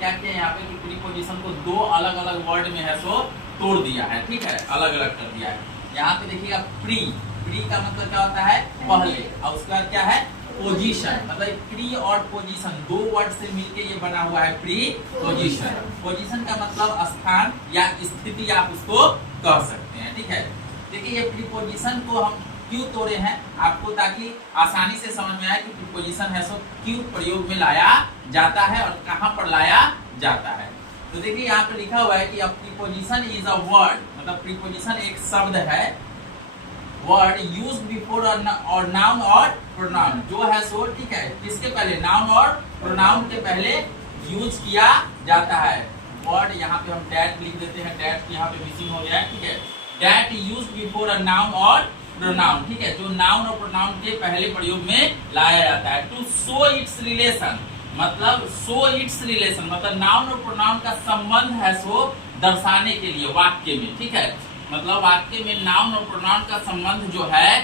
क्या किया यहाँ पे कि प्रीपोजिशन को दो अलग अलग वर्ड में है सो तोड़ दिया है, ठीक है, अलग अलग कर दिया है। यहाँ पे देखिएगा प्री, प्री का मतलब क्या होता है पहले, और उसका क्या है पोजीशन, मतलब प्री और पोजीशन दो वर्ड से मिलके ये बना हुआ है प्री पोजीशन। पोजीशन का मतलब स्थान या स्थिति आप उसको कह सकते हैं, ठीक है। देखिए ये प्रीपोजिशन को हम क्यों तोड़े हैं आपको, ताकि आसानी से समझ में आए कि प्रीपोजिशन है सो क्यों प्रयोग में लाया जाता है और कहाँ पर लाया जाता है। तो देखिए यहाँ पे लिखा हुआ है कि प्रीपोजिशन इज अ वर्ड, मतलब प्रीपोजिशन एक शब्द है, वर्ड यूज बिफोर और नाउन और प्रोनाउन, जो है सो ठीक है किसके पहले, नाउन और प्रोनाउन के पहले यूज किया जाता है। वर्ड यहाँ पे हम डैट लिख देते हैं, डैट यहाँ पे मिसिंग हो गया है, ठीक है। That use before a noun और प्रोनाउन, ठीक है, जो नाउन और प्रोनाउन के पहले प्रयोग में लाया जाता है। टू शो इट्स रिलेशन, मतलब शो इट्स रिलेशन मतलब नाउन और प्रोनाउन का संबंध है सो दर्शाने के लिए वाक्य में, ठीक है, मतलब वाक्य में नाउन और प्रोनाउन का संबंध जो है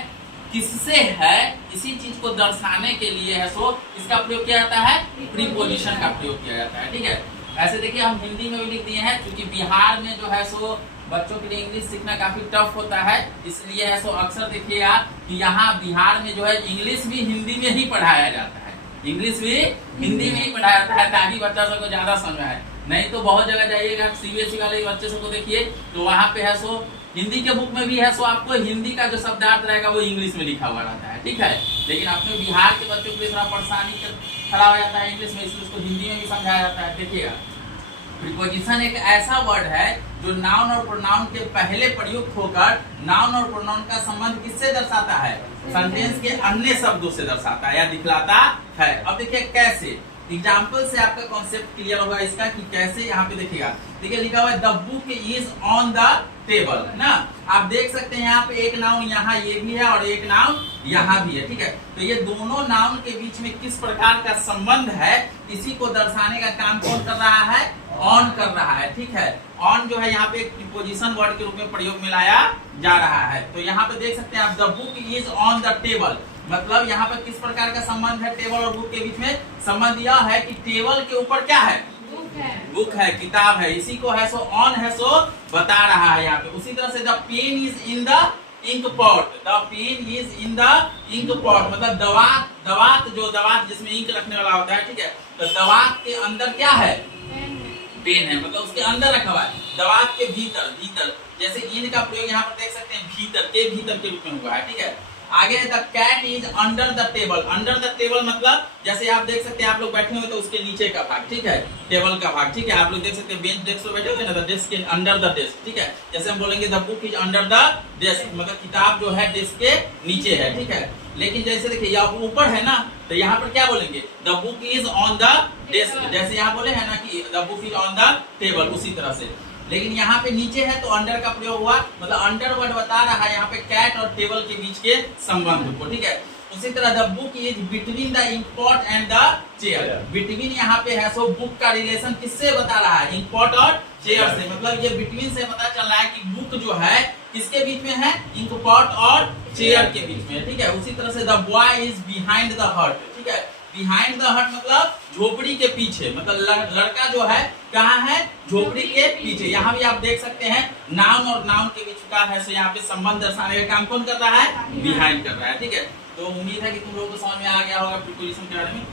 किससे है, इसी चीज को दर्शाने के लिए है सो इसका प्रयोग किया जाता है, प्रीपोजिशन का प्रयोग किया जाता है, ठीक है। ऐसे देखिए हम हिंदी में भी लिख दिए हैं, क्योंकि बिहार में जो है सो बच्चों के लिए इंग्लिश सीखना काफी टफ होता है, इसलिए है सो अक्सर देखिए आप कि यहाँ बिहार में जो है इंग्लिश भी हिंदी में ही पढ़ाया जाता है, इंग्लिश भी हिंदी में ही पढ़ाया जाता है, ताकि बच्चा सबको ज्यादा समझ आए। नहीं तो बहुत जगह जाइएगा सीबीएसई वाले बच्चे सबको देखिए तो वहाँ पे है सो हिंदी के बुक में भी है सो आपको हिंदी का जो शब्दार्थ रहेगा वो इंग्लिश में लिखा हुआ रहता है, ठीक है। लेकिन अपने बिहार के बच्चों के लिए थोड़ा परेशानी खड़ा हो जाता है इंग्लिश में, इसलिए उसको हिंदी में भी समझाया जाता है। देखिएगा प्रीपोजिशन एक ऐसा वर्ड है जो नाउन और प्रोनाउन के पहले प्रयुक्त होकर नाउन और प्रोनाउन का संबंध किससे दर्शाता है, सेंटेंस के अन्य शब्दों से दर्शाता है या दिखलाता है। अब देखिए कैसे, एग्जाम्पल से आपका कॉन्सेप्ट क्लियर होगा इसका कि कैसे। यहाँ पे देखिएगा, देखिए लिखा हुआ है the book is on the table ना, आप देख सकते हैं यहाँ पे एक नाउन यहाँ ये भी है और एक नाउन यहाँ भी है, ठीक है। तो ये दोनों नाउन के बीच में किस प्रकार का संबंध है इसी को दर्शाने का काम कौन कर रहा है, ऑन कर रहा है, ठीक है। ऑन जो है यहाँ पे एक प्रीपोजिशन वर्ड के रूप में प्रयोग में लाया जा रहा है। तो यहाँ पे देख सकते हैं आप the book is on the table, मतलब यहाँ पर किस प्रकार का संबंध है टेबल और बुक के बीच में, संबंध यह है कि टेबल के ऊपर क्या है, बुक है, किताब है, इसी को है सो ऑन है सो बता रहा है यहाँ पे। उसी तरह से the pen is in the ink pot, the pen is in the ink pot मतलब दवात, दवात जो दवात जिसमें इंक रखने वाला होता है, ठीक है। तो दवात के अंदर क्या है, पेन है, मतलब उसके अंदर रखा हुआ है, दवात के भीतर, भीतर जैसे इन का प्रयोग यहाँ पर देख सकते हैं भीतर के, भीतर के रूप में हुआ है, ठीक है। आगे the cat is under the table, under the table मतलब जैसे आप देख सकते हैं आप लोग बैठे हुए तो उसके नीचे का भाग, ठीक है, टेबल का भाग, ठीक है। आप लोग देख सकते हैं बेंच डेस्क पे बैठे हुए ना, द डेस्क के अंडर द डेस्क, ठीक है। जैसे हम बोलेंगे the book is under the desk मतलब किताब जो है डेस्क के नीचे है, ठीक है। लेकिन जैसे देखिए यहाँ ऊपर है ना, तो यहाँ पर क्या बोलेंगे, the book is on the desk, जैसे यहाँ बोले है ना कि the book is on the table, उसी तरह से। लेकिन यहाँ पे नीचे है तो अंडर का प्रयोग हुआ, मतलब अंडर वर्ड बता रहा है यहाँ पे कैट और टेबल के बीच के संबंध को, ठीक है। उसी तरह the book is between the inkpot and the chair, between यहाँ पे है सो बुक का रिलेशन किससे बता रहा है, इंकपॉट और चेयर से, मतलब ये बिटवीन से पता चल रहा है कि बुक जो है किसके बीच में है, इंकपॉट और चेयर के बीच में, ठीक है। उसी तरह से the boy is behind the हट, ठीक है, बिहाइंड द हट मतलब झोपड़ी के पीछे, मतलब लड़का जो है कहाँ है, झोपड़ी के पीछे। यहाँ भी आप देख सकते हैं नाउन और नाउन के बीच का है सो यहाँ पे संबंध दर्शाने का काम कौन कर रहा है, बिहाइंड कर रहा है, ठीक है। तो उम्मीद है कि तुम लोगों को समझ में आ गया होगा प्रीपोजिशन के बारे में।